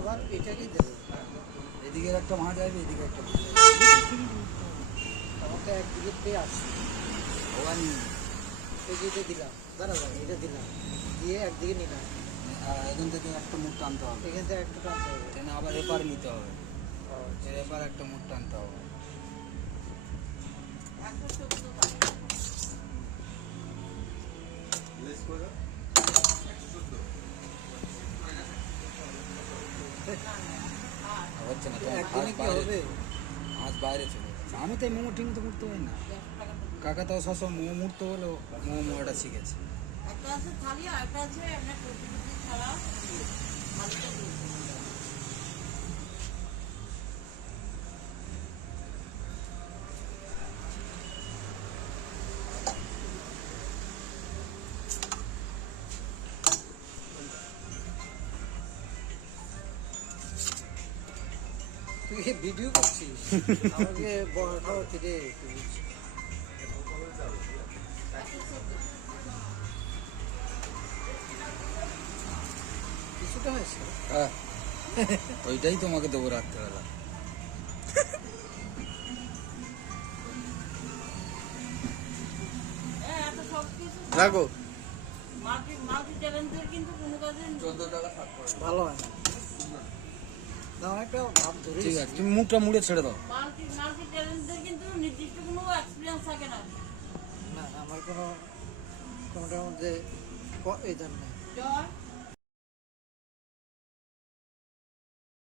আবার এটাকেই দেবে, এদিকের একটা মাছ আসবে, এদিকে একটা মাছ আমার তো একদিকে পেয়ে আসছে, ওখান এই যে এটা দিলাম, দাঁড়া এটা দিলাম, দিয়ে একদিকে নিলাম, এখান থেকে একটা মুখ টানতে হবে, এখান থেকে একটা টানতে হবে। এখানে আবার এপার নিতে হবে, আচ্ছা। এপার একটা মুখ টানতে হবে। হচ্ছে না, তোমার একদিনে কি হবে? মাছ বাইরে চলে যাচ্ছে। আমি তো এই মোমো ঠিক মতো করতে পারি না। কাকা তো সবসময় মোমো মুড়তে বলেও মোমোটা শিখেছে। একটা আছে থালি আর একটা আছে এমনি প্রতিদিন ছাড়া থালিটা দিয়ে তুই কি ভিডিও করছিস? আমাকে বড় খাবার খেতে কিছুটা হয়েছে। হ্যাঁ, ওইটাই তোমাকে দেবো রাত্রেবেলা। এত সব কিছু রাখো, মাল্টি ট্যালেন্টের কিন্তু কোনো কাজে 14 টাকা ষাট পয়সা। ভালো হয় না। না একটা ভাব ধরে ঠিক আছে, তুমি মুখটা মুড়ে ছেড়ে দাও। মাল্টি ট্যালেন্টের কিন্তু নির্দিষ্ট কোনো এক্সপিরিয়েন্স থাকে না। না, আমার কোনোটার মধ্যে এই ধার নেই। জয়